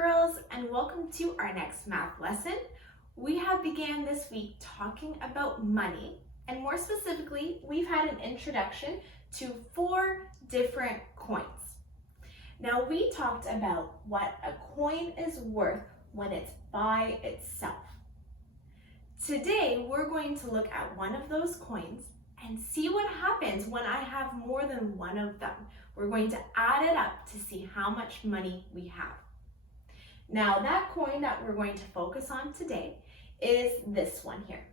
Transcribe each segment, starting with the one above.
girls, and welcome to our next math lesson. We have began this week talking about money, and more specifically, we've had an introduction to 4 different coins. Now, we talked about what a coin is worth when it's by itself. Today, we're going to look at one of those coins and see what happens when I have more than one of them. We're going to add it up to see how much money we have. Now, that coin that we're going to focus on today is this one here.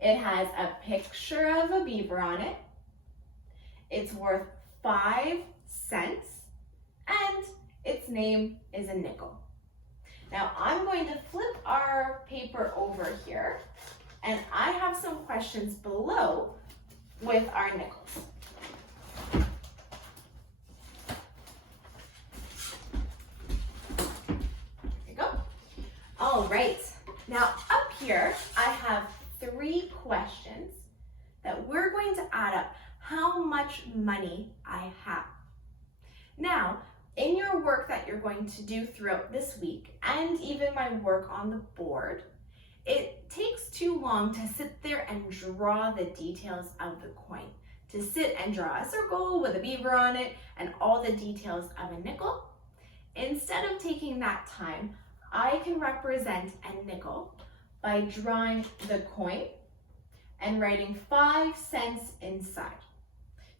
It has a picture of a beaver on it. It's worth 5 cents, and its name is a nickel. Now, I'm going to flip our paper over here, and I have some questions below with our nickels. All right, now up here, I have 3 questions that we're going to add up how much money I have. Now, in your work that you're going to do throughout this week, and even my work on the board, it takes too long to sit there and draw the details of the coin. To sit and draw a circle with a beaver on it and all the details of a nickel. Instead of taking that time, I can represent a nickel by drawing the coin and writing 5 cents inside.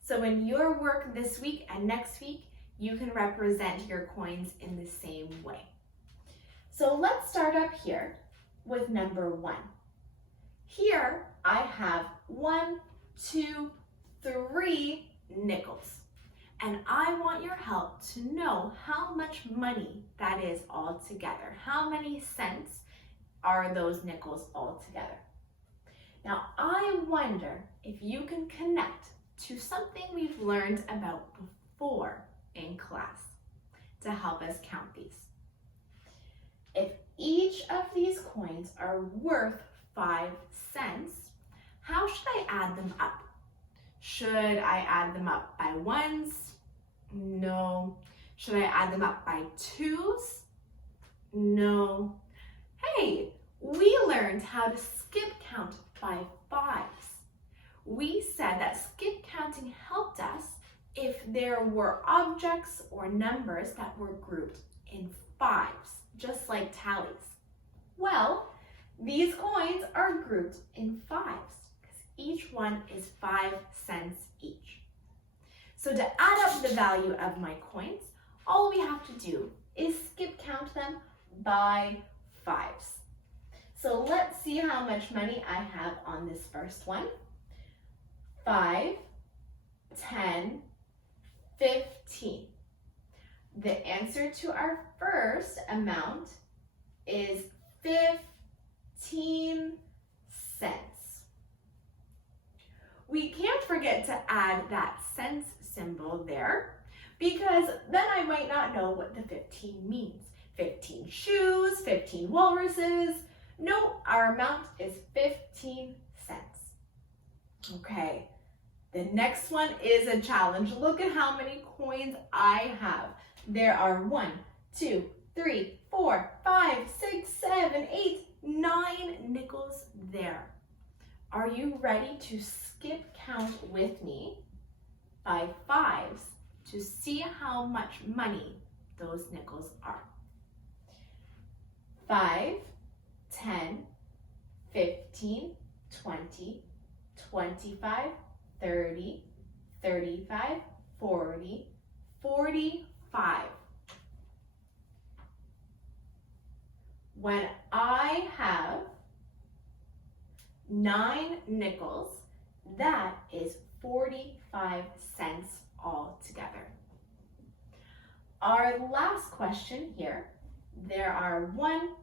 So in your work this week and next week, you can represent your coins in the same way. So let's start up here with number 1. Here I have 1, 2, 3 nickels. And I want your help to know how much money that is all together. How many cents are those nickels all together? Now, I wonder if you can connect to something we've learned about before in class to help us count these. If each of these coins are worth 5 cents, how should I add them up? Should I add them up by ones? No. Should I add them up by 2s? No. Hey, we learned how to skip count by 5s. We said that skip counting helped us if there were objects or numbers that were grouped in 5s, just like tallies. Well, these coins are grouped in 5s because each one is 5 cents each. So to add up the value of my coins, all we have to do is skip count them by 5s. So let's see how much money I have on this first one. 5, 10, 15. The answer to our first amount is 15 cents. We can't forget to add that cents symbol there, because then I might not know what the 15 means. 15 shoes, 15 walruses. No, our amount is 15 cents. Okay, the next one is a challenge. Look at how many coins I have. There are 1, 2, 3, 4, 5, 6, 7, 8, 9 nickels there. Are you ready to skip count with me by 5s to see how much money those nickels are? 5, 10, 15, 20, 25, 30, 35, 40, 45. When I have 9 nickels, that is 45 cents all together. Our last question here, there are 1,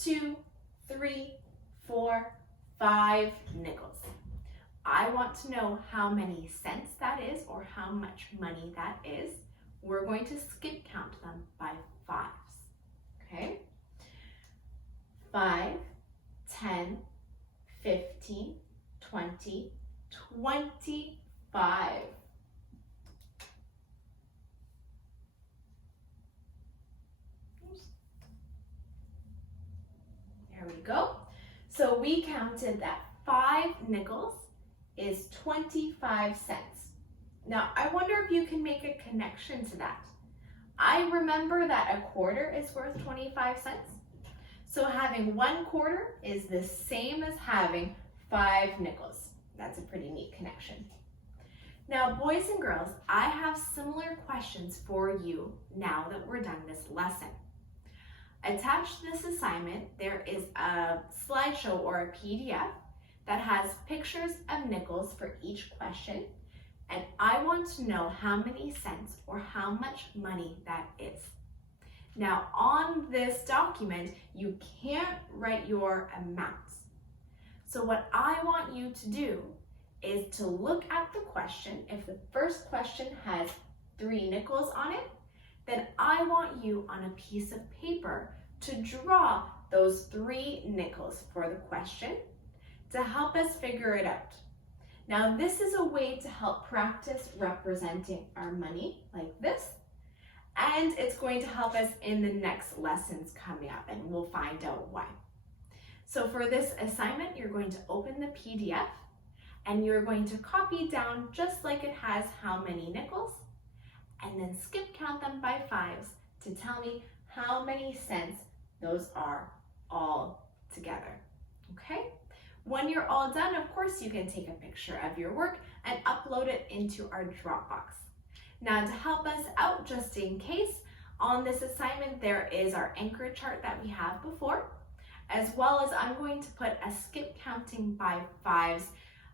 2, 3, 4, 5 nickels. I want to know how many cents that is or how much money that is. We're going to skip count them by 5s, okay? 5, 10, 15, 20, 25. go. So we counted that 5 nickels is 25 cents. Now, I wonder if you can make a connection to that. I remember that a quarter is worth 25 cents. So having 1 quarter is the same as having 5 nickels. That's a pretty neat connection. Now, boys and girls, I have similar questions for you now that we're done this lesson. Attached to this assignment, there is a slideshow or a PDF that has pictures of nickels for each question, and I want to know how many cents or how much money that is. Now, on this document, you can't write your amounts. So what I want you to do is to look at the question. If the first question has 3 nickels on it, then I want you on a piece of paper to draw those 3 nickels for the question to help us figure it out. Now, this is a way to help practice representing our money like this, and it's going to help us in the next lessons coming up, and we'll find out why. So for this assignment, you're going to open the PDF, and you're going to copy down just like it has how many nickels, and then skip count them by 5s to tell me how many cents those are all together, okay? When you're all done, of course, you can take a picture of your work and upload it into our Dropbox. Now, to help us out, just in case, on this assignment, there is our anchor chart that we have before, as well as I'm going to put a skip counting by 5s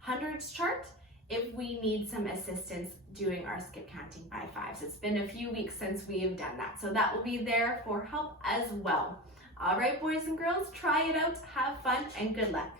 hundreds chart if we need some assistance doing our skip counting by 5s. It's been a few weeks since we have done that, so that will be there for help as well. All right, boys and girls, try it out, have fun, and good luck.